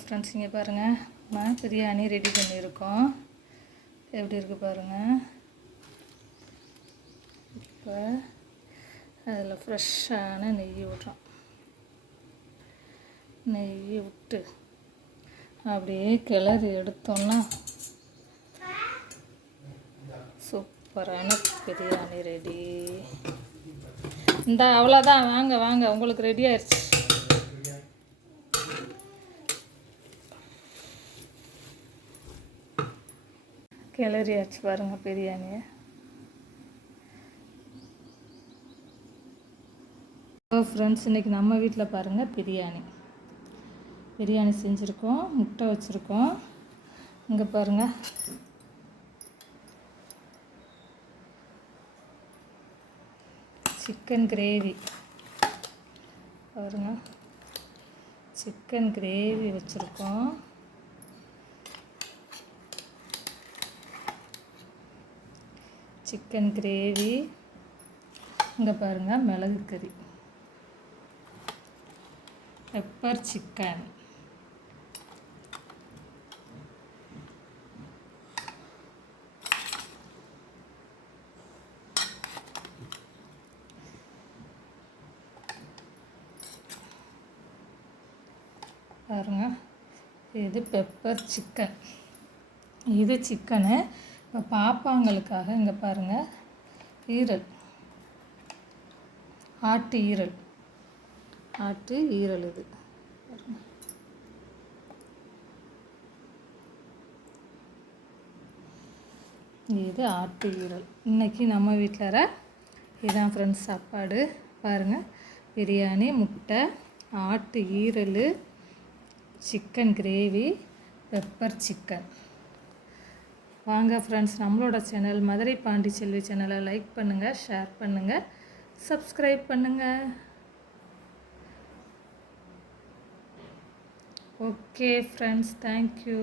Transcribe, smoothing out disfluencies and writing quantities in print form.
Friends, இங்கே பாருங்கள், நான் பிரியாணி ரெடி பண்ணியிருக்கோம். எப்படி இருக்குது பாருங்கள். இப்போ அதில் ஃப்ரெஷ்ஷான நெய் விட்றோம். நெய் விட்டு அப்படியே கிளறி எடுத்தோம்னா சூப்பரான பிரியாணி ரெடி. இந்த அவ்வளோதான், வாங்க வாங்க, உங்களுக்கு ரெடி ஆயிடுச்சு. கிளறி ஆச்சு பாருங்கள் பிரியாணியை. ஃப்ரெண்ட்ஸ், இன்றைக்கி நம்ம வீட்டில் பாருங்கள் பிரியாணி செஞ்சுருக்கோம், முட்டை வச்சுருக்கோம். இங்கே பாருங்கள், சிக்கன் கிரேவி பாருங்கள், சிக்கன் கிரேவி வச்சுருக்கோம். Chicken gravy. இங்கே பாருங்கள், மிளகு கறி, பெப்பர் சிக்கன். பாருங்க, இது பெப்பர் சிக்கன், இது சிக்கனு. இப்போ பாப்பாங்களுக்காக இங்கே பாருங்கள், ஈரல், ஆட்டு ஈரல் இது. இது ஆட்டு ஈரல். இன்றைக்கி நம்ம வீட்டில் இதுதான் ஃப்ரெண்ட்ஸ் சாப்பாடு. பாருங்கள், பிரியாணி, முட்டை, ஆட்டு ஈரல், சிக்கன் கிரேவி, பெப்பர் சிக்கன். வாங்க ஃப்ரெண்ட்ஸ், நம்மளோட சேனல் மதுரை பாண்டிச்செல்வி சேனலை லைக் பண்ணுங்கள், ஷேர் பண்ணுங்கள், சப்ஸ்கிரைப் பண்ணுங்கள். Okay friends, thank you.